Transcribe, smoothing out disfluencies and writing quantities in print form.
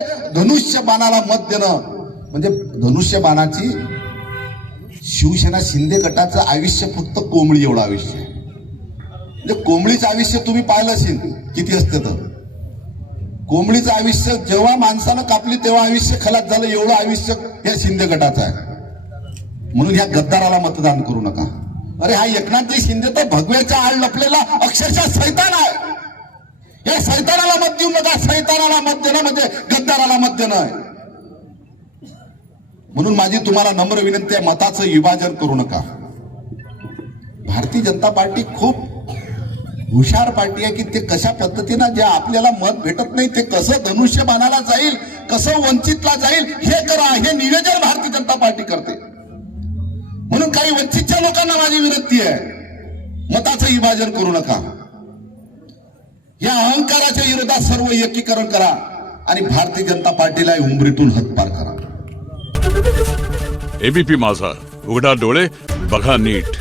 धनुष्यबाणाला मत देणं म्हणजे धनुष्यबाणाची शिवसेना शिंदे गटाचं आयुष्य फक्त कोंबडी एवढं आयुष्य आहे. म्हणजे कोंबडीचं आयुष्य तुम्ही पाहिलं असेल किती असते तर कोंबडीचं आयुष्य जेव्हा माणसानं कापली तेव्हा आयुष्य खलास झालं एवढं आयुष्य या शिंदे गटाचं आहे. म्हणून या गद्दाराला मतदान करू नका. अरे हा एकनाथजी शिंदे तर भगव्याच्या आड लपलेला अक्षरशः सैतान आहे. या सैतानाला मत देऊ नका. सैतानाला मत देणं म्हणजे गद्दाराला मत देणं आहे. म्हणून माझी तुम्हाला नम्र विनंती आहे, मताचं विभाजन करू नका. भारतीय जनता पार्टी खूप हुशार पार्टी आहे की ते कशा पद्धतीनं जे आपल्याला मत भेटत नाही ते कसं धनुष्यबाणाला जाईल, कसं वंचितला जाईल हे करा, हे नियोजन भारतीय जनता पार्टी करते. म्हणून काही वंचितच्या लोकांना माझी विनंती आहे, मताचं विभाजन करू नका. या अहंकाराच्या विरोधात सर्व एकीकरण करा आणि भारतीय जनता पार्टीला उंबरीतून हद्दपार करा. एबीपी माझा, उघडा डोळे बघा नीट.